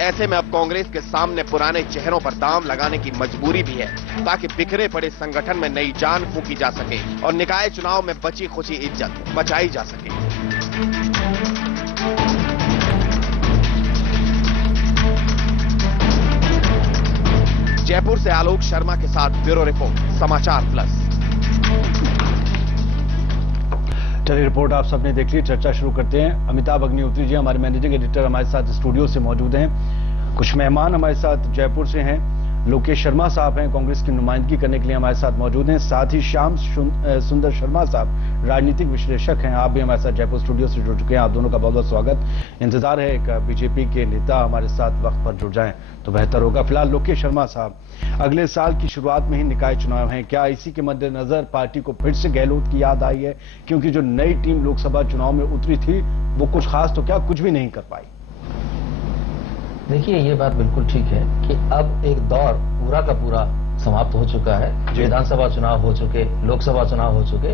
ऐसे में अब कांग्रेस के सामने पुराने चेहरों पर दांव लगाने की मजबूरी भी है, ताकि बिखरे पड़े संगठन में नई जान फूंकी जा सके और निकाय चुनाव में बची खुची इज्जत बचाई जा सके। जयपुर से आलोक शर्मा के साथ ब्यूरो रिपोर्ट, समाचार प्लस। चलिए, रिपोर्ट आप सबने देख ली, चर्चा शुरू करते हैं। अमिताभ अग्निहोत्री जी हमारे मैनेजिंग एडिटर हमारे साथ स्टूडियो से मौजूद हैं। कुछ मेहमान हमारे साथ जयपुर से हैं। लोकेश शर्मा साहब हैं, कांग्रेस की नुमाइंदगी करने के लिए हमारे साथ मौजूद हैं। साथ ही श्याम सुंदर शर्मा साहब राजनीतिक विश्लेषक हैं, आप भी हमारे साथ जयपुर स्टूडियो से जुड़ चुके हैं। आप दोनों का बहुत बहुत स्वागत। इंतजार है एक बीजेपी के नेता हमारे साथ वक्त पर जुड़ जाएं तो बेहतर होगा। फिलहाल लोकेश शर्मा साहब, अगले साल की शुरुआत में ही निकाय चुनाव हैं, क्या इसी के मद्देनजर पार्टी को फिर से गहलोत की याद आई है? क्योंकि जो नई टीम लोकसभा चुनाव में उतरी थी वो कुछ खास तो क्या कुछ भी नहीं कर पाई। देखिए, ये बात बिल्कुल ठीक है कि अब एक दौर पूरा का पूरा समाप्त हो चुका है। विधानसभा चुनाव हो चुके, लोकसभा चुनाव हो चुके।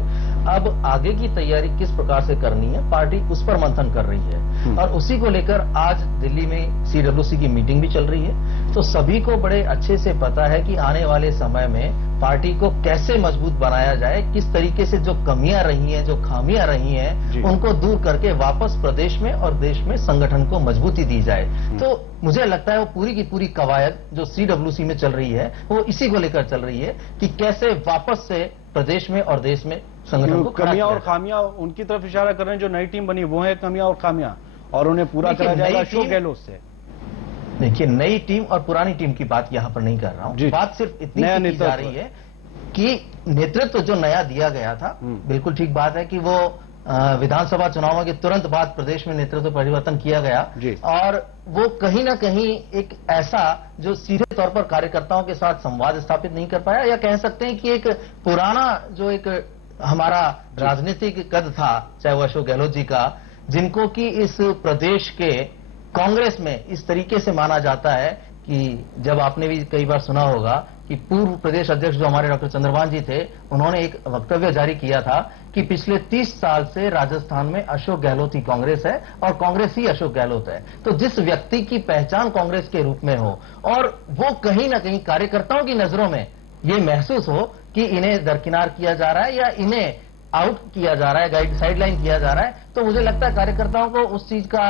अब आगे की तैयारी किस प्रकार से करनी है, पार्टी उस पर मंथन कर रही है और उसी को लेकर आज दिल्ली में सीडब्ल्यूसी की मीटिंग भी चल रही है। तो सभी को बड़े अच्छे से पता है कि आने वाले समय में पार्टी को कैसे मजबूत बनाया जाए, किस तरीके से जो कमियां रही हैं, जो खामियां रही हैं, उनको दूर करके वापस प्रदेश में और देश में संगठन को मजबूती दी जाए। तो मुझे लगता है वो पूरी की पूरी कवायद जो सीडब्ल्यूसी में चल रही है वो इसी को लेकर चल रही है कि कैसे वापस से प्रदेश में और देश में संगठन को कमियां और खामियां उनकी तरफ इशारा कर रहे हैं। जो नई टीम बनी वो है कमियां और खामियां, और उन्हें पूरा करा जाएगा अशोक गहलोत से। देखिए, नई टीम और पुरानी टीम की बात यहां पर नहीं कर रहा हूं। बात सिर्फ इतनी की जा रही है कि नेतृत्व जो नया दिया गया था, बिल्कुल ठीक बात है कि वो विधानसभा चुनावों के तुरंत बाद प्रदेश में नेतृत्व परिवर्तन किया गया और वो कहीं ना कहीं एक ऐसा जो सीधे तौर पर कार्यकर्ताओं के साथ संवाद स्थापित नहीं कर पाया, या कह सकते हैं कि एक पुराना जो एक हमारा राजनीतिक कद था, चाहे वो अशोक गहलोत जी का, जिनको कि इस प्रदेश के कांग्रेस में इस तरीके से माना जाता है कि जब आपने भी कई बार सुना होगा कि पूर्व प्रदेश अध्यक्ष जो हमारे डॉक्टर चंद्रभान जी थे, उन्होंने एक वक्तव्य जारी किया था कि पिछले 30 साल से राजस्थान में अशोक गहलोत ही कांग्रेस है और कांग्रेस ही अशोक गहलोत है। तो जिस व्यक्ति की पहचान कांग्रेस के रूप में हो और वो कहीं ना कहीं कार्यकर्ताओं की नजरों में ये महसूस हो कि इन्हें दरकिनार किया जा रहा है या इन्हें आउट किया जा रहा है, साइडलाइन किया जा रहा है, तो मुझे लगता है कार्यकर्ताओं को उस चीज का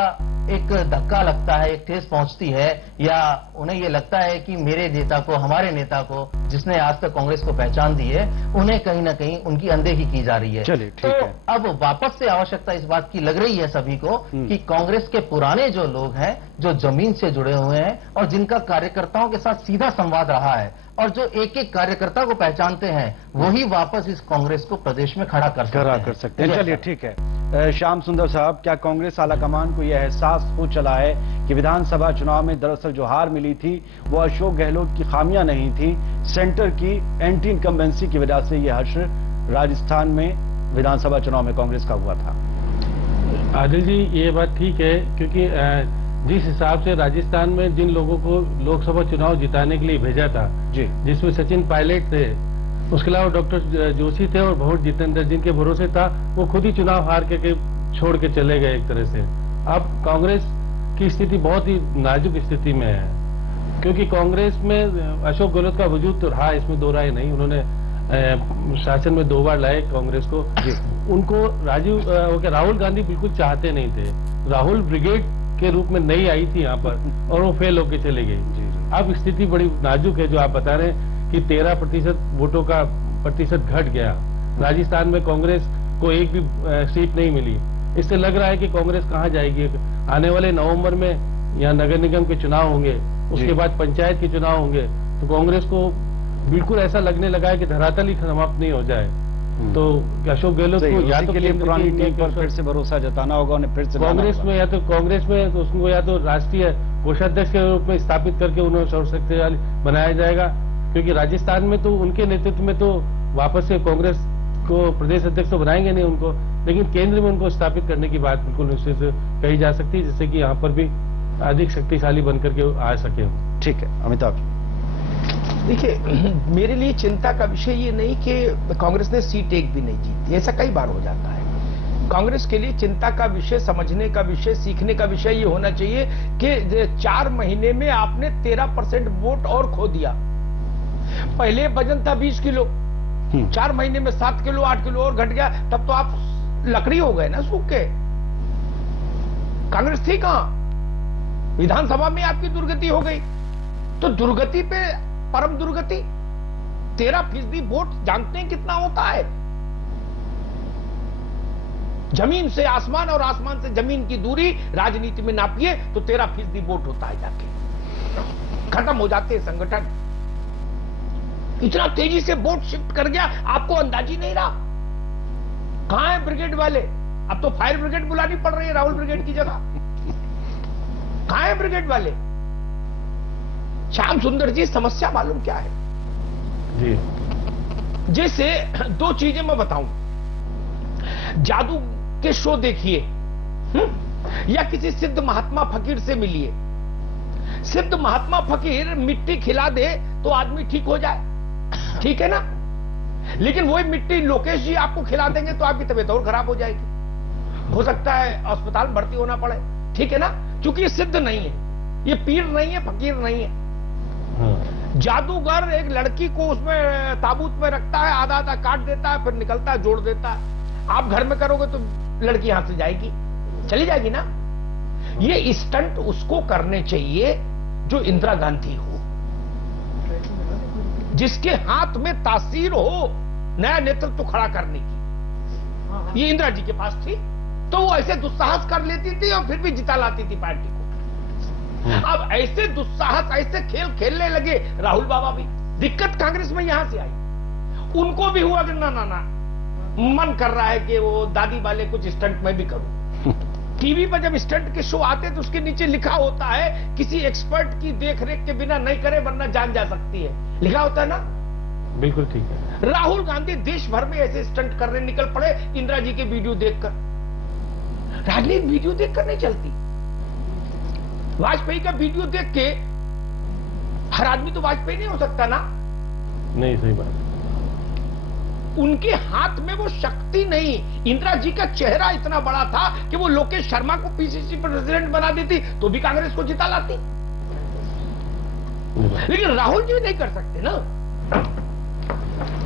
एक धक्का लगता है, एक ठेस पहुंचती है, या उन्हें ये लगता है कि मेरे नेता को, हमारे नेता को, जिसने आज तक कांग्रेस को पहचान दी है, उन्हें कहीं ना कहीं उनकी अनदेखी की जा रही है। तो अब वापस से आवश्यकता इस बात की लग रही है सभी को कि कांग्रेस के पुराने जो लोग हैं, जो जमीन से जुड़े हुए हैं और जिनका कार्यकर्ताओं के साथ सीधा संवाद रहा है और जो एक एक कार्यकर्ता को पहचानते हैं, वही वापस इस कांग्रेस को प्रदेश में खड़ा कर सकते हैं। चलिए, ठीक है। श्याम सुंदर साहब, क्या कांग्रेस आलाकमान को यह एहसास हो चला है कि विधानसभा चुनाव में दरअसल जो हार मिली थी वो अशोक गहलोत की खामियां नहीं थी, सेंटर की एंटी इनकम्बेंसी की वजह से यह हश्र राजस्थान में विधानसभा चुनाव में कांग्रेस का हुआ था? आदिल जी, ये बात ठीक है, क्योंकि जिस हिसाब से राजस्थान में जिन लोगों को लोकसभा चुनाव जिताने के लिए भेजा था, जिसमें सचिन पायलट थे, उसके अलावा डॉक्टर जोशी थे और भोट जितेंद्र जिनके भरोसे था, वो खुद ही चुनाव हार के छोड़ के चले गए एक तरह से। अब कांग्रेस की स्थिति बहुत ही नाजुक स्थिति में है, क्योंकि कांग्रेस में अशोक गहलोत का वजूद तो रहा, इसमें दो राय नहीं। उन्होंने शासन में 2 बार लाए कांग्रेस को। उनको राहुल गांधी बिल्कुल चाहते नहीं थे। राहुल ब्रिगेड के रूप में नहीं आई थी यहाँ पर और वो फेल होके चले गई। अब स्थिति बड़ी नाजुक है, जो आप बता रहे हैं कि 13% वोटों का प्रतिशत घट गया। राजस्थान में कांग्रेस को एक भी सीट नहीं मिली। इससे लग रहा है कि कांग्रेस कहाँ जाएगी। आने वाले नवंबर में यहाँ नगर निगम के चुनाव होंगे, उसके बाद पंचायत के चुनाव होंगे, तो कांग्रेस को बिल्कुल ऐसा लगने लगा है कि धरातल ही समाप्त नहीं हो जाए। तो अशोक गहलोत को या तो पुरानी टीम पर फिर से भरोसा जताना होगा, उन्हें फिर से कांग्रेस में, या तो कांग्रेस में तो उसको या तो राष्ट्रीय कोषाध्यक्ष के रूप में स्थापित करके उन्हें सर्वशक्तिशाली बनाया जाएगा, क्योंकि राजस्थान में तो उनके नेतृत्व में तो वापस से कांग्रेस को प्रदेश अध्यक्ष तो बनाएंगे नहीं उनको, लेकिन केंद्र में उनको स्थापित करने की बात बिल्कुल निश्चित कही जा सकती है, जिससे कि यहाँ पर भी अधिक शक्तिशाली बनकर के आ सके। ठीक है, अमिताभ। देखिए, मेरे लिए चिंता का विषय ये नहीं कि कांग्रेस ने सीट एक भी नहीं जीती, ऐसा कई बार हो जाता है। कांग्रेस के लिए चिंता का विषय, समझने का विषय, सीखने का विषय ये होना चाहिए कि 4 महीने में आपने 13% वोट और खो दिया। पहले वजन था 20 किलो, 4 महीने में 7 किलो 8 किलो और घट गया, तब तो आप लकड़ी हो गए ना सूख के। कांग्रेस थी कहां? विधानसभा में आपकी दुर्गति हो गई, तो दुर्गति पे परम दुर्गति। 13% वोट जानते हैं कितना होता है? जमीन से आसमान और आसमान से जमीन की दूरी राजनीति में नापिए तो 13% वोट होता है, जाके खत्म हो जाते हैं संगठन। इतना तेजी से वोट शिफ्ट कर गया, आपको अंदाज ही नहीं रहा। कहां है ब्रिगेड वाले? अब तो फायर ब्रिगेड बुलानी पड़ रही है राहुल ब्रिगेड की जगह। कहां है ब्रिगेड वाले? श्याम सुंदर जी, समस्या मालूम क्या है जी? जैसे 2 चीजें मैं बताऊं, जादू के शो देखिए या किसी सिद्ध महात्मा फकीर से मिलिए। सिद्ध महात्मा फकीर मिट्टी खिला दे तो आदमी ठीक हो जाए, ठीक है ना? लेकिन वही मिट्टी लोकेश जी आपको खिला देंगे तो आपकी तबीयत और खराब हो जाएगी, हो सकता है अस्पताल भर्ती होना पड़े, ठीक है ना? क्योंकि ये सिद्ध नहीं है, ये पीर नहीं है, फकीर नहीं है। जादूगर एक लड़की को उसमें ताबूत में रखता है, आधा आधा काट देता है, फिर निकलता है, जोड़ देता है। आप घर में करोगे तो लड़की यहां से जाएगी, चली जाएगी ना? ये स्टंट उसको करने चाहिए जो इंदिरा गांधी हो, जिसके हाथ में तासीर हो नया नेतृत्व खड़ा करने की। ये इंदिरा जी के पास थी, तो वो ऐसे दुस्साहस कर लेती थी और फिर भी जिता लाती थी पार्टी को। अब ऐसे दुस्साहस, ऐसे खेल खेलने लगे राहुल बाबा भी। दिक्कत कांग्रेस में यहां से आई, उनको भी हुआ कि ना ना ना, मन कर रहा है कि वो दादी वाले कुछ स्टंट में भी करूं। टीवी पर जब स्टंट के शो आते तो उसके नीचे लिखा होता है किसी एक्सपर्ट की देखरेख के बिना नहीं करे वरना जान जा सकती है, लिखा होता है ना? बिल्कुल ठीक है। राहुल गांधी देश भर में ऐसे स्टंट करने निकल पड़े इंदिरा जी के वीडियो देखकर। राजनीति वीडियो देखकर नहीं चलती। वाजपेयी का वीडियो देख के हर आदमी तो वाजपेयी नहीं हो सकता ना? नहीं, सही बात। उनके हाथ में वो शक्ति नहीं। इंदिरा जी का चेहरा इतना बड़ा था कि वो लोकेश शर्मा को पीसीसी प्रेसिडेंट बना देती तो भी कांग्रेस को जिता लाती। लेकिन राहुल जी नहीं कर सकते ना।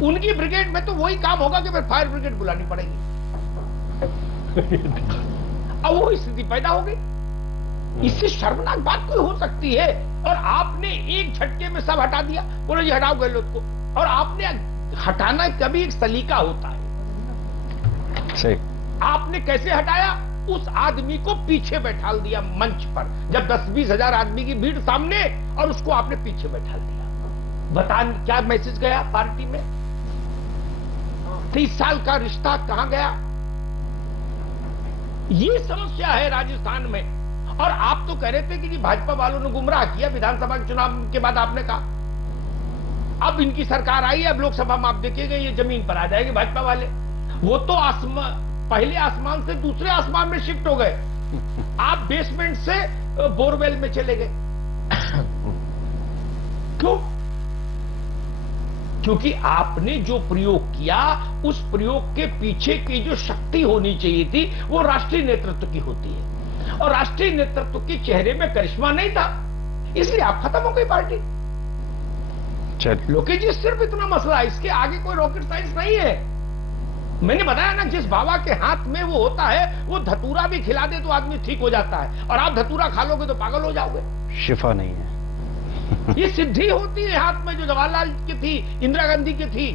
उनकी ब्रिगेड में तो वही काम होगा कि फिर फायर ब्रिगेड बुलानी पड़ेगी। अब वो स्थिति पैदा हो गई। इससे शर्मनाक बात कोई हो सकती है? और आपने एक झटके में सब हटा दिया, बोलो जी हटाओ गहलोत को। और आपने हटाना कभी एक सलीका होता है, सही। आपने कैसे हटाया? उस आदमी को पीछे बैठा दिया मंच पर, जब 10-20 हजार आदमी की भीड़ सामने, और उसको आपने पीछे बैठा दिया। बता क्या मैसेज गया पार्टी में? 30 साल का रिश्ता कहां गया? ये समस्या है राजस्थान में। और आप तो कह रहे थे कि भाजपा वालों ने गुमराह किया विधानसभा के चुनाव के बाद। आपने कहा अब इनकी सरकार आई, अब लोकसभा में आप देखिएगा ये जमीन पर आ जाएंगे भाजपा वाले। वो तो पहले आसमान से दूसरे आसमान में शिफ्ट हो गए, आप बेसमेंट से बोरवेल में चले गए। क्यों? क्योंकि आपने जो प्रयोग किया, उस प्रयोग के पीछे की जो शक्ति होनी चाहिए थी वो राष्ट्रीय नेतृत्व की होती है, और राष्ट्रीय नेतृत्व के चेहरे में करिश्मा नहीं था, इसलिए आप खत्म हो गई पार्टी। लोकेश जी, सिर्फ इतना मसला है, इसके आगे कोई रॉकेट साइंस नहीं है। मैंने बताया ना, जिस बाबा के हाथ में वो होता है, वो धतूरा भी खिला दे तो आदमी ठीक हो जाता है, और आप धतूरा खा लोगे तो पागल हो जाओगे। शिफा नहीं है। ये सिद्धि होती है हाथ में, जो जवाहरलाल की थी, इंदिरा गांधी की थी।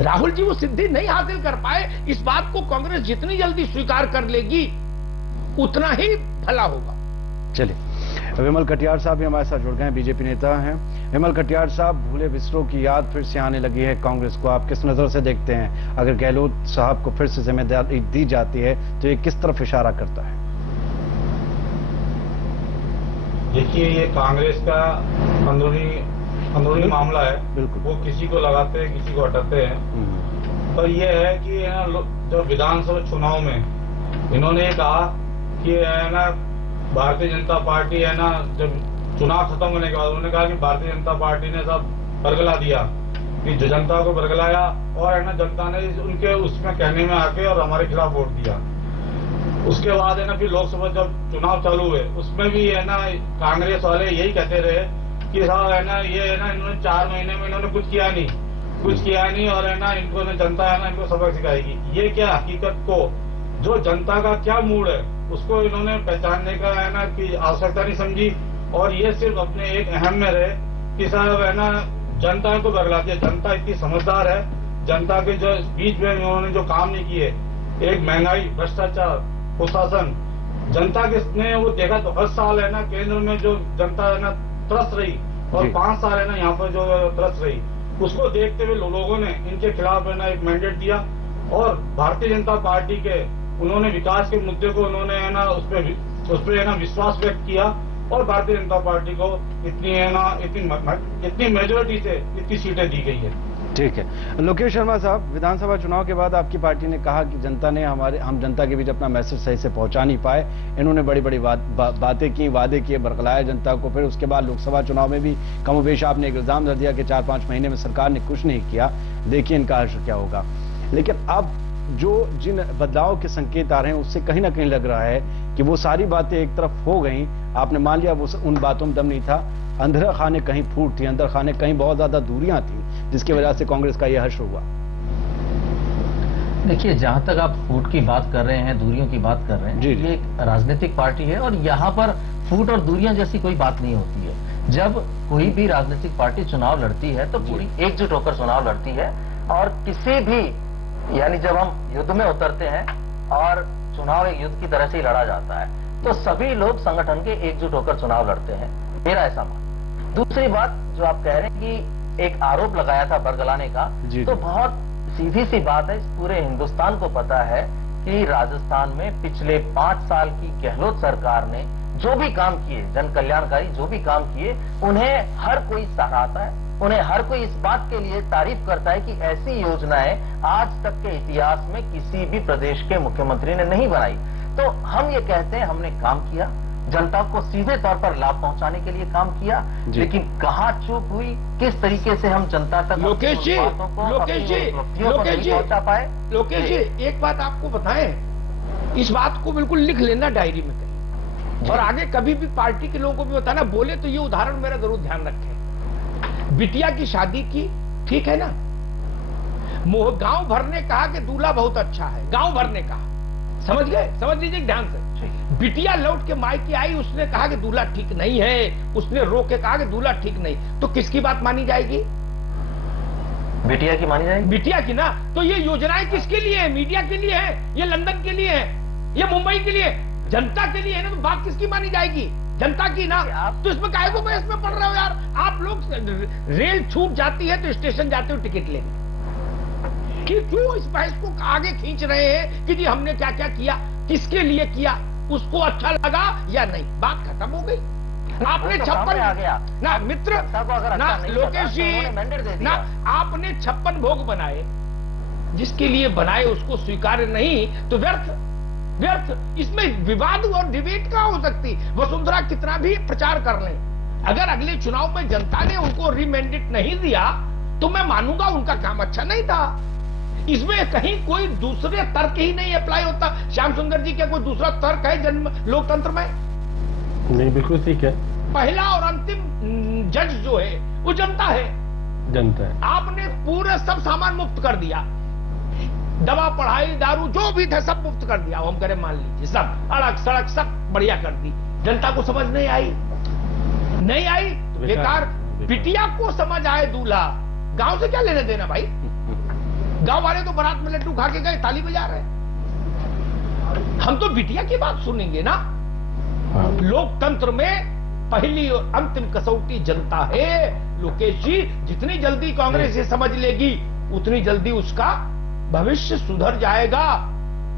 राहुल जी वो सिद्धि नहीं हासिल कर पाए। इस बात को कांग्रेस जितनी जल्दी स्वीकार कर लेगी उतना ही भला होगा। चलिए, विमल कटियार साहब भी हमारे साथ जुड़ गए हैं, बीजेपी नेता हैं। विमल कटियार साहब, भूले बिसरों की याद फिर से आने लगी है कांग्रेस को, आप किस नजर से देखते हैं? अगर गहलोत साहब को फिर से जिम्मेदारी दी जाती है तो ये किस तरफ इशारा करता है? देखिए, ये कांग्रेस का अंदरूनी मामला है। बिल्कुल, वो किसी को लगाते हैं, किसी को हटाते हैं। पर यह है कि जो विधानसभा चुनाव में इन्होंने कहा कि है ना, भारतीय जनता पार्टी है ना, जब चुनाव खत्म होने के बाद उन्होंने कहा कि भारतीय जनता पार्टी ने सब बरगला दिया, कि जो जनता को बरगलाया और है ना जनता ने उनके उसमें कहने में आके और हमारे खिलाफ वोट दिया। उसके बाद है ना फिर लोकसभा जब चुनाव चालू हुए उसमें भी है ना कांग्रेस वाले यही कहते रहे कि साहब है ना ये है ना इन्होंने 4 महीने में इन्होंने कुछ किया नहीं और है ना इनको ना जनता है ना इनको सबक सिखाएगी। ये क्या हकीकत को जो जनता का क्या मूड है उसको इन्होंने पहचानने का है ना कि आवश्यकता नहीं समझी और ये सिर्फ अपने एक अहम में रहे कि साहब है ना जनता को बरगलाती है। जनता इतनी समझदार है, जनता के जो बीच में उन्होंने जो काम नहीं किए, एक महंगाई, भ्रष्टाचार, कुशासन, जनता के ने वो देखा तो हर साल है ना केंद्र में जो जनता है ना त्रस्त रही और 5 साल है ना यहाँ पर जो त्रस्त रही, उसको देखते हुए लोगों ने इनके खिलाफ है ना एक मैंडेट दिया और भारतीय जनता पार्टी के उन्होंने विकास के मुद्दे को उन्होंने है ना उस पर है ना विश्वास व्यक्त किया और भारतीय जनता पार्टी को इतनी है ना इतनी मेजोरिटी से इतनी सीटें दी गई है। ठीक है। लोकेश शर्मा साहब, विधानसभा चुनाव के बाद आपकी पार्टी ने कहा कि जनता ने हम जनता के बीच अपना मैसेज सही से पहुंचा नहीं पाए, इन्होंने बड़ी बड़ी बातें की, वादे किए, बरगलाया जनता को। फिर उसके बाद लोकसभा चुनाव में भी कमोबेश आपने एक इल्जाम दे दिया कि 4-5 महीने में सरकार ने कुछ नहीं किया, देखिए इनका हश्र क्या होगा। लेकिन अब जो जिन बदलाव के संकेत आ रहे हैं उससे कहीं ना कहीं लग रहा है कि वो सारी बातें एक तरफ हो गई, आपने मान लिया वो उन बातों में दम नहीं था, अंदर खाने कहीं फूट थी, अंदर खाने कहीं बहुत ज्यादा दूरियां थी, जिसकी वजह से कांग्रेस का यह हश्र हुआ। देखिए, जहां तक आप फूट की बात कर रहे हैं, दूरियों की बात कर रहे हैं, ये एक राजनीतिक पार्टी है और यहाँ पर फूट और दूरियां जैसी कोई बात नहीं होती है। जब कोई भी राजनीतिक पार्टी चुनाव लड़ती है तो पूरी एकजुट होकर चुनाव लड़ती है और किसी भी यानी जब हम युद्ध में उतरते हैं और चुनाव एक युद्ध की तरह से ही लड़ा जाता है तो सभी लोग संगठन के एकजुट होकर चुनाव लड़ते हैं, मेरा ऐसा मान। दूसरी बात जो आप कह रहे हैं कि एक आरोप लगाया था बरगलाने का, तो बहुत सीधी सी बात है, इस पूरे हिंदुस्तान को पता है कि राजस्थान में पिछले 5 साल की गहलोत सरकार ने जो भी काम किए, जन कल्याणकारी जो भी काम किए, उन्हें हर कोई सराहता है, उन्हें हर कोई इस बात के लिए तारीफ करता है कि ऐसी योजनाएं आज तक के इतिहास में किसी भी प्रदेश के मुख्यमंत्री ने नहीं बनाई। तो हम ये कहते हैं हमने काम किया, जनता को सीधे तौर पर लाभ पहुंचाने के लिए काम किया, लेकिन कहाँ चूक हुई, किस तरीके से हम जनता तक लोकेश जी पहुंचा पाए। लोकेश जी, एक बात आपको बताएं, इस बात को बिल्कुल लिख लेना डायरी में कहीं और आगे कभी भी पार्टी के लोगों को भी बताना, बोले तो ये उदाहरण मेरा जरूर ध्यान रखें। बिटिया की शादी की, ठीक है ना, गांव भर ने कहा कि दूल्हा बहुत अच्छा है, गांव भर ने कहा, समझ गए, समझ लीजिए ध्यान से। बिटिया लौट के मायके आई, उसने कहा कि दूल्हा ठीक नहीं है, उसने रो के कहा कि दूल्हा ठीक नहीं, तो किसकी बात मानी जाएगी? बिटिया की मानी जाएगी, बिटिया की ना। तो ये योजनाएं किसके लिए है? मीडिया के लिए है, ये लंदन के लिए है, ये मुंबई के लिए, जनता के लिए है ना, तो बात किसकी मानी जाएगी? जनता की ना। तो इसमें काहे को बहस में पड़ रहे हो यार? आप लोग रेल छूट जाती है तो स्टेशन जाते हो टिकट लेने, कि क्यों इस बहस को आगे खींच रहे हैं कि जी हमने क्या क्या किया, किसके लिए किया, उसको अच्छा लगा या नहीं, बात खत्म हो गई। आपने 56 आ गया ना मित्र ना लोकेश जी ना, आपने 56 भोग बनाए, जिसके लिए बनाए उसको स्वीकार नहीं तो व्यर्थ। इसमें विवाद और डिबेट कहां हो सकती? वसुंधरा कितना भी प्रचार कर लें, अगर अगले चुनाव में जनता ने उनको रीमैंडेट नहीं दिया तो मैं मानूंगा उनका काम अच्छा नहीं था। इसमें कहीं कोई दूसरे तर्क ही नहीं अप्लाई होता। श्याम सुंदर जी, क्या कोई दूसरा तर्क है जन्म लोकतंत्र में? नहीं, बिल्कुल ठीक है। पहला और अंतिम जज जो है वो जनता है, जनता है। आपने पूरे सब सामान मुफ्त कर दिया, दवा, पढ़ाई, दारू जो भी था सब मुफ्त कर दिया, हम करें मान लीजिए, सब अड़क सड़क सब बढ़िया कर दी। जनता को समझ नहीं आई, बेकार। बिटिया को समझ आए दूल्हा, गांव से क्या लेने देना भाई? गांव वाले तो बारात में लड्डू खा के गए, ताली बजा रहे। हम तो बिटिया की बात सुनेंगे ना। लोकतंत्र में पहली और अंतिम कसौटी जनता है लोकेश जी। जितनी जल्दी कांग्रेस ये समझ लेगी उतनी जल्दी उसका भविष्य सुधर जाएगा,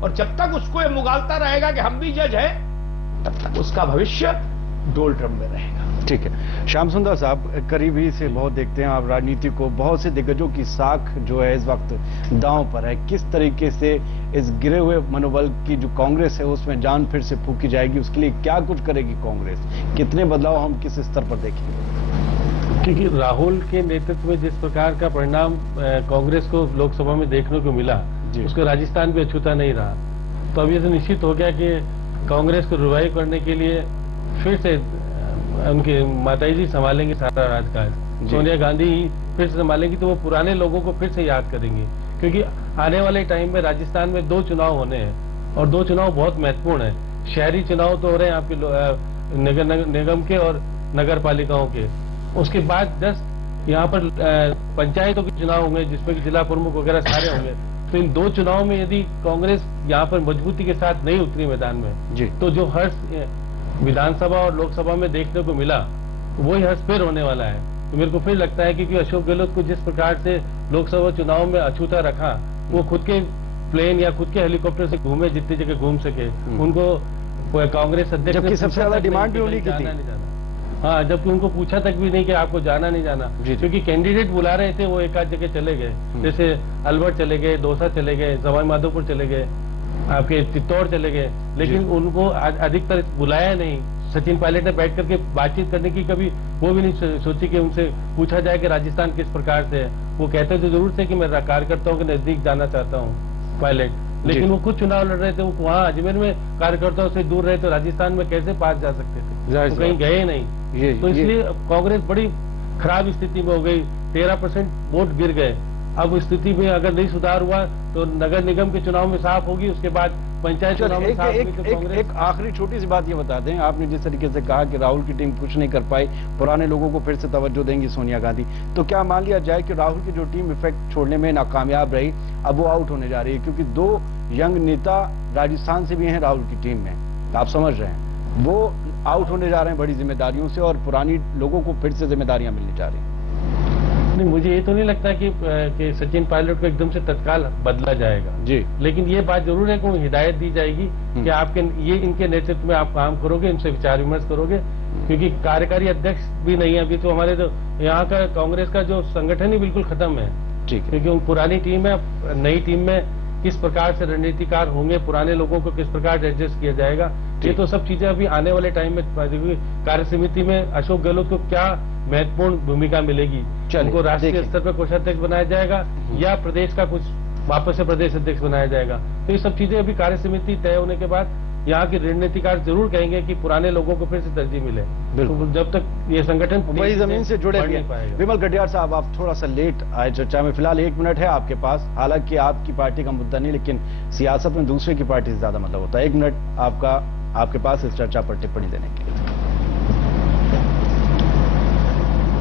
और जब तक उसको ये मुगालता रहेगा कि हम भी जज हैं, तब तक उसका भविष्य डोलड्रम में रहेगा। ठीक है। श्याम सुंदर साहब, करीबी से बहुत देखते हैं आप राजनीति को, बहुत से दिग्गजों की साख जो है इस वक्त दांव पर है। किस तरीके से इस गिरे हुए मनोबल की जो कांग्रेस है उसमें जान फिर से फूंकी जाएगी, उसके लिए क्या कुछ करेगी कांग्रेस? कितने बदलाव हम किस स्तर पर देखेंगे? क्योंकि राहुल के नेतृत्व में जिस प्रकार का परिणाम कांग्रेस को लोकसभा में देखने को मिला, उसको राजस्थान भी अछूता नहीं रहा। तो अब ये तो निश्चित हो गया कि कांग्रेस को रिवाइव करने के लिए फिर से उनके माताजी जी संभालेंगे सारा राजकाज। सोनिया गांधी फिर से संभालेंगी तो वो पुराने लोगों को फिर से याद करेंगे, क्योंकि आने वाले टाइम में राजस्थान में 2 चुनाव होने हैं और 2 चुनाव बहुत महत्वपूर्ण है। शहरी चुनाव तो हो रहे हैं आपके नगर निगम के और नगर पालिकाओं के, उसके बाद 10 यहाँ पर पंचायतों के चुनाव होंगे जिसमें कि जिला प्रमुख वगैरह सारे होंगे। तो इन 2 चुनाव में यदि कांग्रेस यहाँ पर मजबूती के साथ नहीं उतरी मैदान में तो जो हर्ष विधानसभा और लोकसभा में देखने को मिला वही हर्ष फिर होने वाला है। तो मेरे को फिर लगता है कि अशोक गहलोत को जिस प्रकार से लोकसभा चुनाव में अछूता रखा, वो खुद के प्लेन या खुद के हेलीकॉप्टर से घूमे जितनी जगह घूम सके, उनको कांग्रेस अध्यक्ष जबकि सबसे ज्यादा डिमांड भी उन्हीं की थी। हाँ, जबकि उनको पूछा तक भी नहीं कि आपको जाना नहीं जाना, क्योंकि कैंडिडेट बुला रहे थे वो एक आध जगह चले गए, जैसे अलवर चले गए, दौसा चले गए, सवाई माधोपुर चले गए, आपके चित्तौड़ चले गए, लेकिन उनको अधिकतर बुलाया नहीं। सचिन पायलट ने बैठ करके बातचीत करने की कभी वो भी नहीं सोची कि उनसे पूछा जाए कि राजस्थान किस प्रकार से है। वो कहते तो जरूर थे कि मैं कार्यकर्ताओं के नजदीक जाना चाहता हूँ पायलट, लेकिन वो खुद चुनाव लड़ रहे थे, वो वहाँ अजमेर में कार्यकर्ताओं से दूर रहे, तो राजस्थान में कैसे पास जा सकते थे, तो कहीं गए नहीं। तो इसलिए कांग्रेस बड़ी खराब स्थिति में हो गई, 13% वोट गिर गए। अब स्थिति में अगर नहीं सुधार हुआ तो नगर निगम के चुनाव में साफ होगी, उसके बाद पंचायत चुनाव में साफ होगी। तो कांग्रेस एक आखिरी छोटी सी बात ये बता दें, आपने जिस तरीके से कहा कि राहुल की टीम कुछ नहीं कर पाई, पुराने लोगों को फिर से तवज्जो देंगी सोनिया गांधी, तो क्या मान लिया जाए कि राहुल की जो टीम इफेक्ट छोड़ने में नाकामयाब रही, अब वो आउट होने जा रही है? क्योंकि 2 यंग नेता राजस्थान से भी हैं राहुल की टीम में, आप समझ रहे हैं, वो आउट होने जा रहे हैं बड़ी जिम्मेदारियों से और पुरानी लोगों को फिर से जिम्मेदारियां मिलने जा रही हैं। नहीं, मुझे ये तो नहीं लगता कि सचिन पायलट को एकदम से तत्काल बदला जाएगा जी, लेकिन ये बात जरूर है कि हिदायत दी जाएगी कि आपके ये इनके नेतृत्व में आप काम करोगे, इनसे विचार विमर्श करोगे, क्योंकि कार्यकारी अध्यक्ष भी नहीं है अभी। तो हमारे तो यहाँ का कांग्रेस का जो संगठन ही बिल्कुल खत्म है, ठीक, क्योंकि पुरानी टीम है, नई टीम में किस प्रकार से रणनीतिकार होंगे, पुराने लोगों को किस प्रकार एडजस्ट किया जाएगा, ये तो सब चीजें अभी आने वाले टाइम में कार्य समिति में अशोक गहलोत को क्या महत्वपूर्ण भूमिका मिलेगी, उनको राष्ट्रीय स्तर पर कोषाध्यक्ष बनाया जाएगा या प्रदेश का कुछ वापस से प्रदेश अध्यक्ष बनाया जाएगा। तो ये सब चीजें अभी कार्य समिति तय होने के बाद यहाँ के रणनीतिकार जरूर कहेंगे कि पुराने लोगों को फिर से तरजीह मिले। तो जब तक ये संगठन वही जमीन से जुड़े नहीं पाएगा। विमल कटियार साहब, आप थोड़ा सा लेट आए चर्चा में, फिलहाल 1 मिनट है आपके पास, हालांकि आपकी पार्टी का मुद्दा नहीं, लेकिन सियासत में दूसरे की पार्टी से ज्यादा मतलब होता है। 1 मिनट आपके पास इस चर्चा पर टिप्पणी देने के लिए।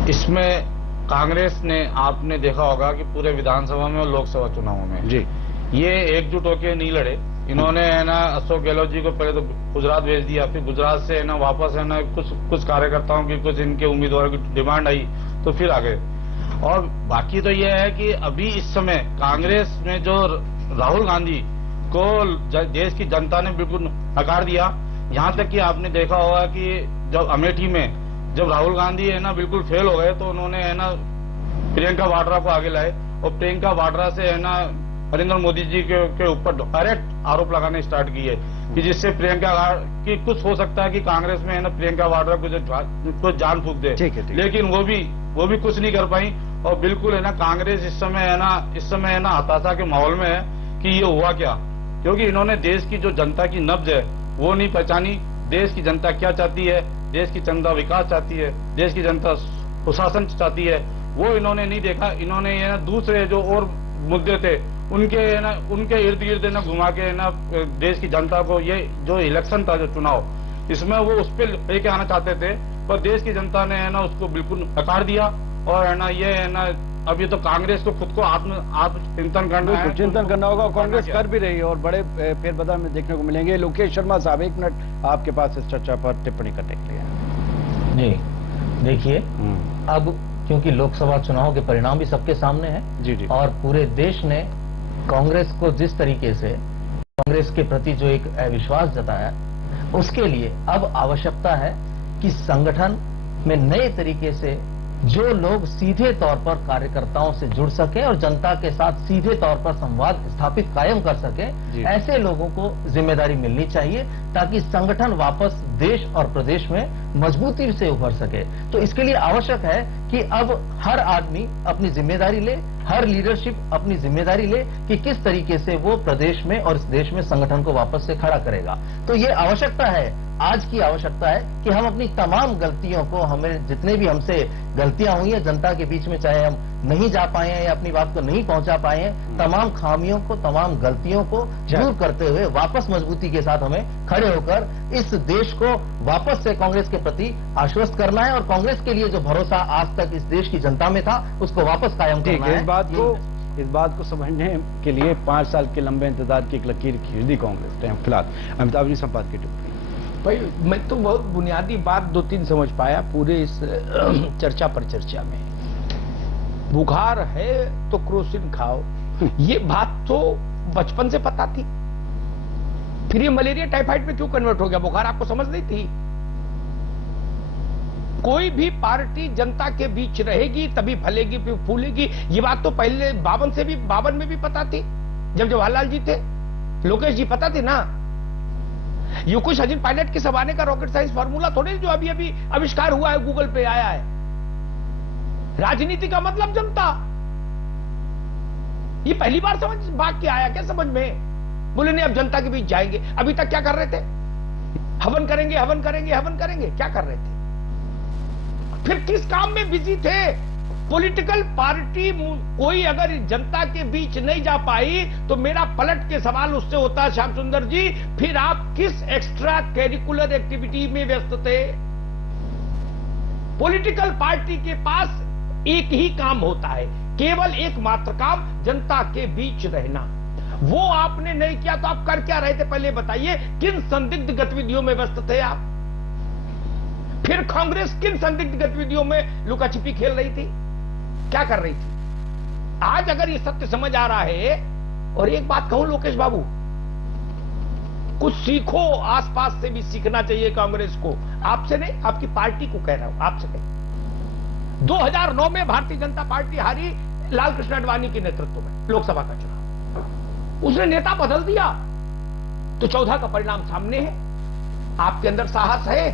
इसमें कांग्रेस ने, आपने देखा होगा कि पूरे विधानसभा में और लोकसभा चुनावों में जी ये एकजुट होकर नहीं लड़े। इन्होंने है ना अशोक गहलोत जी को पहले तो गुजरात भेज दिया, फिर गुजरात से है ना वापस है ना कुछ कार्यकर्ताओं की, कुछ इनके उम्मीदवारों की डिमांड आई तो फिर आ गए। और बाकी तो ये है कि अभी इस समय कांग्रेस में जो राहुल गांधी को देश की जनता ने बिल्कुल नकार दिया। यहाँ तक कि आपने देखा होगा कि जब अमेठी में जब राहुल गांधी है ना बिल्कुल फेल हो गए तो उन्होंने है ना प्रियंका वाड्रा को आगे लाए और प्रियंका वाड्रा से है ना नरेंद्र मोदी जी के ऊपर डायरेक्ट आरोप लगाने स्टार्ट किए कि जिससे प्रियंका की कुछ हो सकता है कि कांग्रेस में है ना प्रियंका वाड्रा को जान फूंक दे, लेकिन वो भी कुछ नहीं कर पाई। और बिल्कुल है ना कांग्रेस इस समय है ना हताशा के माहौल में है कि ये हुआ क्या, क्योंकि इन्होंने देश की जो जनता की नब्ज है वो नहीं पहचानी। देश की जनता क्या चाहती है, देश की जनता विकास चाहती है, देश की जनता सुशासन चाहती है, वो इन्होंने नहीं देखा। इन्होंने ये ना दूसरे जो और मुद्दे थे उनके इर्द गिर्द ना घुमा के ना देश की जनता को, ये जो इलेक्शन था जो चुनाव, इसमें वो उस पर लेके आना चाहते थे, पर देश की जनता ने है ना उसको बिल्कुल नकार दिया। और है ना ये है ना अब ये तो कांग्रेस को खुद को आत्मचिंतन करना होगा, कांग्रेस कर भी रही है और बड़े फेरबदल में देखने को मिलेंगे। लोकेश शर्मा साहब, 1 मिनट आपके पास इस चर्चा पर टिप्पणी करने के लिए। जी देखिए, अब क्योंकि लोकसभा चुनाव के परिणाम भी सबके सामने हैं जी और पूरे देश ने कांग्रेस को जिस तरीके से कांग्रेस के प्रति जो एक अविश्वास जताया, उसके लिए अब आवश्यकता है कि संगठन में नए तरीके से जो लोग सीधे तौर पर कार्यकर्ताओं से जुड़ सके और जनता के साथ सीधे तौर पर संवाद स्थापित कायम कर सके, ऐसे लोगों को जिम्मेदारी मिलनी चाहिए ताकि संगठन वापस देश और प्रदेश में मजबूती से उभर सके। तो इसके लिए आवश्यक है कि अब हर आदमी अपनी जिम्मेदारी ले, हर लीडरशिप अपनी जिम्मेदारी ले कि किस तरीके से वो प्रदेश में और इस देश में संगठन को वापस से खड़ा करेगा। तो ये आवश्यकता है, आज की आवश्यकता है कि हम अपनी तमाम गलतियों को, हमें जितने भी हमसे गलतियां हुई हैं जनता के बीच में, चाहे हम नहीं जा पाए हैं या अपनी बात को नहीं पहुंचा पाए हैं, तमाम खामियों को, तमाम गलतियों को दूर करते हुए वापस मजबूती के साथ हमें खड़े होकर इस देश को वापस से कांग्रेस के प्रति आश्वस्त करना है और कांग्रेस के लिए जो भरोसा आज तक इस देश की जनता में था उसको वापस कायम करना है। इस बात को समझने के लिए 5 साल के लंबे इंतजार की एक लकीर खींच दी कांग्रेस ने। फिलहाल अमिताभ जी संपाद की टिप्पणी। भाई मैं तो बहुत बुनियादी बात 2-3 समझ पाया पूरे इस चर्चा पर चर्चा में। बुखार है तो क्रोसिन खाओ, ये बात तो बचपन से पता थी। फिर ये मलेरिया टाइफाइड में क्यों कन्वर्ट हो गया? बुखार आपको समझ नहीं थी? कोई भी पार्टी जनता के बीच रहेगी तभी फलेगी फिर फूलेगी, ये बात तो पहले 52 में भी पता थी जब जवाहरलाल जी थे, लोकेश जी, पता थी ना। ये कोई सचिन पायलट के जमाने का रॉकेट साइंस फार्मूला थोड़ी जो अभी अभी आविष्कार हुआ है, गूगल पे आया है। राजनीति का मतलब जनता, ये पहली बार समझ भाग के आया क्या समझ में? बोले नहीं अब जनता के बीच जाएंगे। अभी तक क्या कर रहे थे? हवन करेंगे, हवन करेंगे, हवन करेंगे, क्या कर रहे थे? फिर किस काम में बिजी थे? पॉलिटिकल पार्टी कोई अगर जनता के बीच नहीं जा पाई तो मेरा पलट के सवाल उससे होता है, श्याम सुंदर जी, फिर आप किस एक्स्ट्रा करिकुलर एक्टिविटी में व्यस्त थे? पॉलिटिकल पार्टी के पास एक ही काम होता है, केवल एकमात्र काम, जनता के बीच रहना। वो आपने नहीं किया तो आप कर क्या रहे थे? पहले बताइए, किन संदिग्ध गतिविधियों में व्यस्त थे आप? फिर कांग्रेस किन संदिग्ध गतिविधियों में लुका छिपी खेल रही थी, क्या कर रही थी? आज अगर ये सत्य समझ आ रहा है, और एक बात कहूं लोकेश बाबू, कुछ सीखो, आसपास से भी सीखना चाहिए कांग्रेस को। आपसे नहीं, आपकी पार्टी को कह रहा हूं, आपसे नहीं। 2009 में भारतीय जनता पार्टी हारी लालकृष्ण आडवाणी के नेतृत्व में लोकसभा का चुनाव, उसने नेता बदल दिया तो 14 का परिणाम सामने है। आपके अंदर साहस है?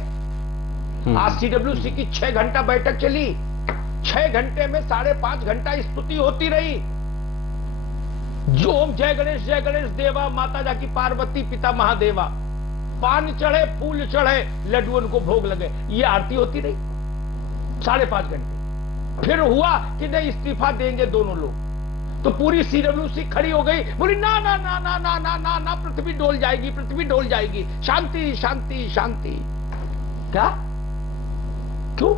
आज सीडब्ल्यूसी की 6 घंटा बैठक चली, 6 घंटे में 5.5 घंटा स्तुति होती रही। जो जय गणेश देवा, माता जाकी पार्वती, पिता महादेवा, पान चढ़े, फूल चढ़े, लड्डुओं को भोग लगे, ये आरती होती रही 5.5 घंटे। फिर हुआ कि नहीं इस्तीफा देंगे दोनों लोग, तो पूरी सीडब्ल्यूसी खड़ी हो गई, बोली ना ना ना ना ना ना ना ना, पृथ्वी डोल जाएगी, पृथ्वी डोल जाएगी, शांति शांति शांति। क्या? क्यों?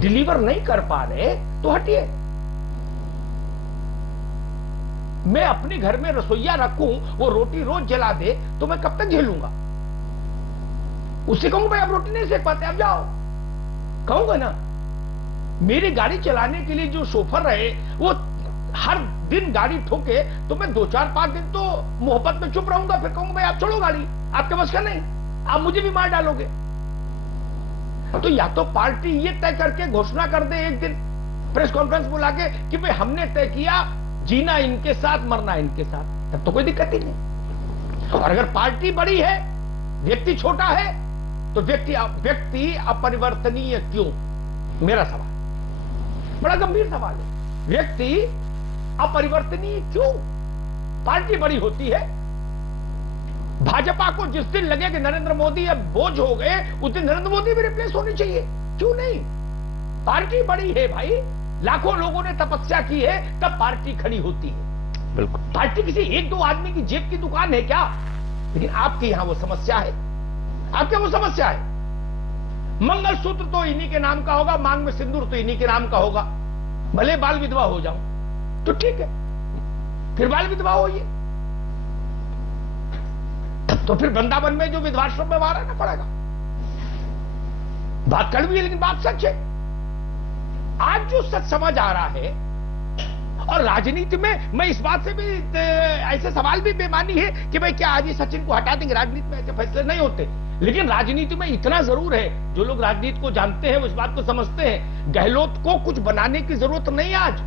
डिलीवर नहीं कर पा रहे तो हटिए। मैं अपने घर में रसोईया रखूं, वो रोटी रोज जला दे तो मैं कब तक झेलूंगा? उससे कहूंगा भाई आप रोटी नहीं सेक पाते, आप जाओ, कहूंगा ना। मेरी गाड़ी चलाने के लिए जो शोफर रहे वो हर दिन गाड़ी ठोके तो मैं 2-4-5 दिन तो मोहब्बत में चुप रहूंगा, फिर कहूंगा भाई आप छोड़ो गाड़ी, आपके बस का नहीं, आप मुझे भी मार डालोगे। तो या तो पार्टी ये तय करके घोषणा कर दे एक दिन प्रेस कॉन्फ्रेंस बुला के कि भाई हमने तय किया जीना इनके साथ, मरना इनके साथ, तब तो कोई दिक्कत ही नहीं। और अगर पार्टी बड़ी है, व्यक्ति छोटा है, तो व्यक्ति अपरिवर्तनीय क्यों? मेरा सवाल बड़ा गंभीर सवाल है। व्यक्ति अपरिवर्तनीय क्यों? पार्टी बड़ी होती है। भाजपा को जिस दिन लगे कि नरेंद्र मोदी अब बोझ हो गए, उस दिन नरेंद्र मोदी भी रिप्लेस होनी चाहिए, क्यों नहीं? पार्टी बड़ी है भाई, लाखों लोगों ने तपस्या की है, तब पार्टी खड़ी होती है। बिल्कुल। पार्टी किसी 1-2 आदमी की जेब की दुकान है क्या? लेकिन आपके यहां वो समस्या है, आपके वो समस्या है। मंगलसूत्र तो इन्हीं के नाम का होगा, मांग में सिंदूर तो इन्हीं के नाम का होगा, भले बाल विधवा हो जाऊं तो ठीक है, फिर बाल विधवा होइए, तो फिर वृंदावन में जो विधवाश्रम में वहां रहना पड़ेगा। बात कड़वी है लेकिन बात सच है। आज जो सच समझ आ रहा है, और राजनीति में मैं इस बात से भी ऐसे सवाल भी बेमानी है कि भाई क्या आज ही सचिन को हटा देंगे? राजनीति में ऐसे फैसले नहीं होते। लेकिन राजनीति में इतना जरूर है, जो लोग राजनीति को जानते हैं वो इस बात को समझते हैं, गहलोत को कुछ बनाने की जरूरत नहीं। आज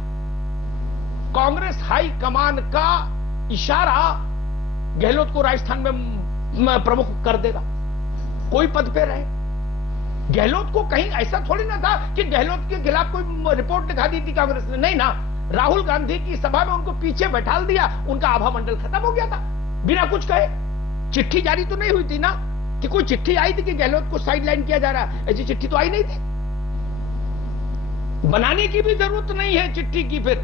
कांग्रेस हाई कमान का इशारा गहलोत को राजस्थान में प्रमुख कर देगा, कोई पद पे रहे। गहलोत को कहीं ऐसा थोड़ी ना था कि गहलोत के खिलाफ कोई रिपोर्ट दिखा दी थी कांग्रेस ने, नहीं ना। राहुल गांधी की सभा में उनको पीछे बैठा दिया, उनका आभा मंडल खत्म हो गया था बिना कुछ कहे। चिट्ठी जारी तो नहीं हुई थी ना, कि कोई चिट्ठी आई थी कि गहलोत को साइडलाइन किया जा रहा है, ऐसी चिट्ठी तो आई नहीं थी। बनाने की भी जरूरत नहीं है चिट्ठी की। फिर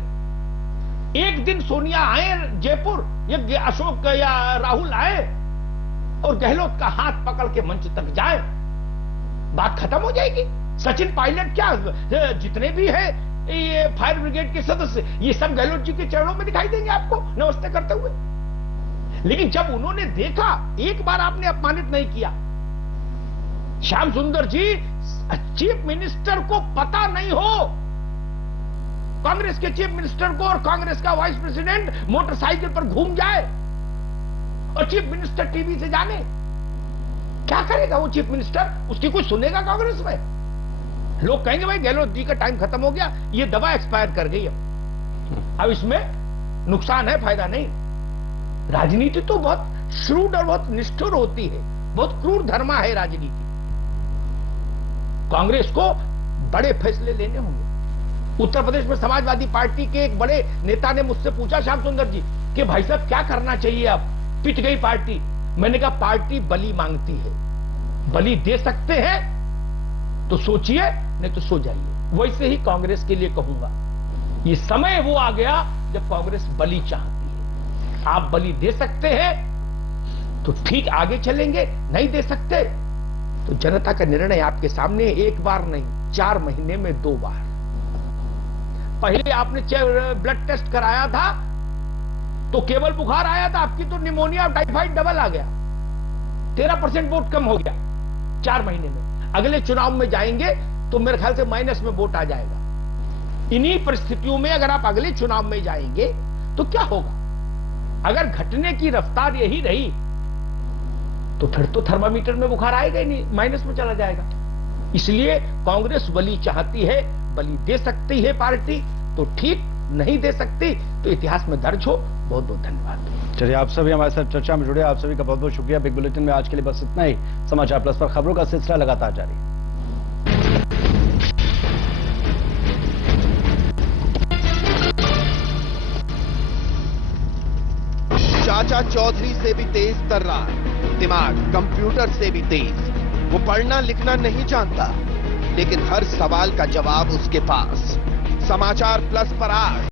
एक दिन सोनिया आए जयपुर, या अशोक या राहुल आए और गहलोत का हाथ पकड़ के मंच तक जाए, बात खत्म हो जाएगी। सचिन पायलट क्या, जितने भी है ये फायर ब्रिगेड के सदस्य, ये सब गहलोत जी के चरणों में दिखाई देंगे आपको नमस्ते करते हुए। लेकिन जब उन्होंने देखा, एक बार आपने अपमानित नहीं किया। श्याम सुंदर जी, चीफ मिनिस्टर को पता नहीं हो, कांग्रेस के चीफ मिनिस्टर को और कांग्रेस का वाइस प्रेसिडेंट मोटरसाइकिल पर घूम जाए और चीफ मिनिस्टर टीवी से जाने, क्या करेगा वो चीफ मिनिस्टर? उसकी कुछ सुनेगा कांग्रेस में? लोग कहेंगे भाई गहलोत जी का टाइम खत्म हो गया, ये दवा एक्सपायर कर गई, अब इसमें नुकसान है, फायदा नहीं। राजनीति तो बहुत श्रूड और बहुत निष्ठुर होती है, बहुत क्रूर धर्मा है राजनीति। कांग्रेस को बड़े फैसले लेने होंगे। उत्तर प्रदेश में समाजवादी पार्टी के एक बड़े नेता ने मुझसे पूछा, श्याम सुंदर जी, कि भाई साहब क्या करना चाहिए, अब पिट गई पार्टी। मैंने कहा पार्टी बलि मांगती है, बलि दे सकते हैं तो सोचिए, नहीं तो सो जाइए। वैसे ही कांग्रेस के लिए कहूंगा, ये समय वो आ गया जब कांग्रेस बलि चाहती है। आप बलि दे सकते हैं तो ठीक आगे चलेंगे, नहीं दे सकते तो जनता का निर्णय आपके सामने, एक बार नहीं 4 महीने में 2 बार। पहले आपने ब्लड टेस्ट कराया था तो केवल बुखार आया था, आपकी तो निमोनिया और टाइफाइड डबल आ गया, 13% वोट कम हो गया 4 महीने में। अगले चुनाव में जाएंगे तो मेरे ख्याल से माइनस में वोट आ जाएगा। इन्हीं परिस्थितियों में अगर आप अगले चुनाव में जाएंगे तो क्या होगा? अगर घटने की रफ्तार यही रही तो फिर तो थर्मामीटर में बुखार आएगा ही नहीं, माइनस में चला जाएगा। इसलिए कांग्रेस बलि चाहती है, बलि दे सकती है पार्टी तो ठीक, नहीं दे सकती तो इतिहास में दर्ज हो। बहुत बहुत धन्यवाद। चलिए, आप सभी हमारे साथ चर्चा में जुड़े, आप सभी का बहुत बहुत शुक्रिया। बिग बुलेटिन में आज के लिए बस इतना ही। समाचार प्लस पर खबरों का सिलसिला लगातार जारी। चाचा चौधरी से भी तेज तर्रार, दिमाग कंप्यूटर से भी तेज। वो पढ़ना लिखना नहीं जानता, लेकिन हर सवाल का जवाब उसके पास। समाचार प्लस पर आज